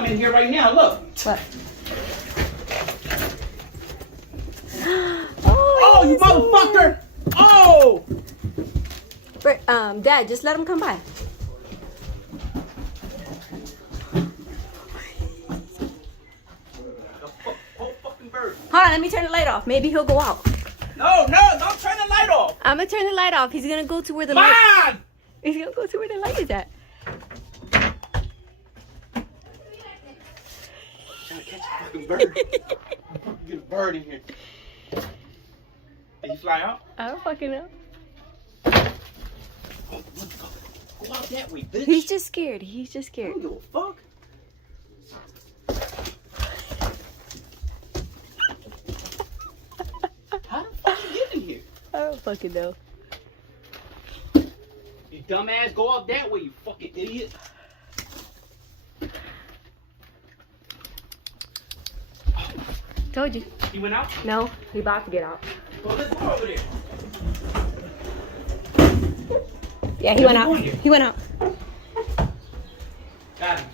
Come in here right now. Look. What? Oh, you motherfucker! Oh! Dad, just let him come by. Whole fucking bird. Hold on, let me turn the light off. Maybe he'll go out. No, don't turn the light off. I'm gonna turn the light off. He's gonna go to where the light. Mom! He's gonna go to where the light is at. Trying to catch a fucking bird. Get a bird in here. Did he fly out? I don't fucking know. Oh, go out that way, bitch. He's just scared. He's just I scared. don't give a fuck. How the fuck you get in here? I don't fucking know. You dumbass, go out that way, you fucking idiot. Told you. He went out? No, he about to get out. Well, let's go over there. Yeah, he went out. He went out. Got him.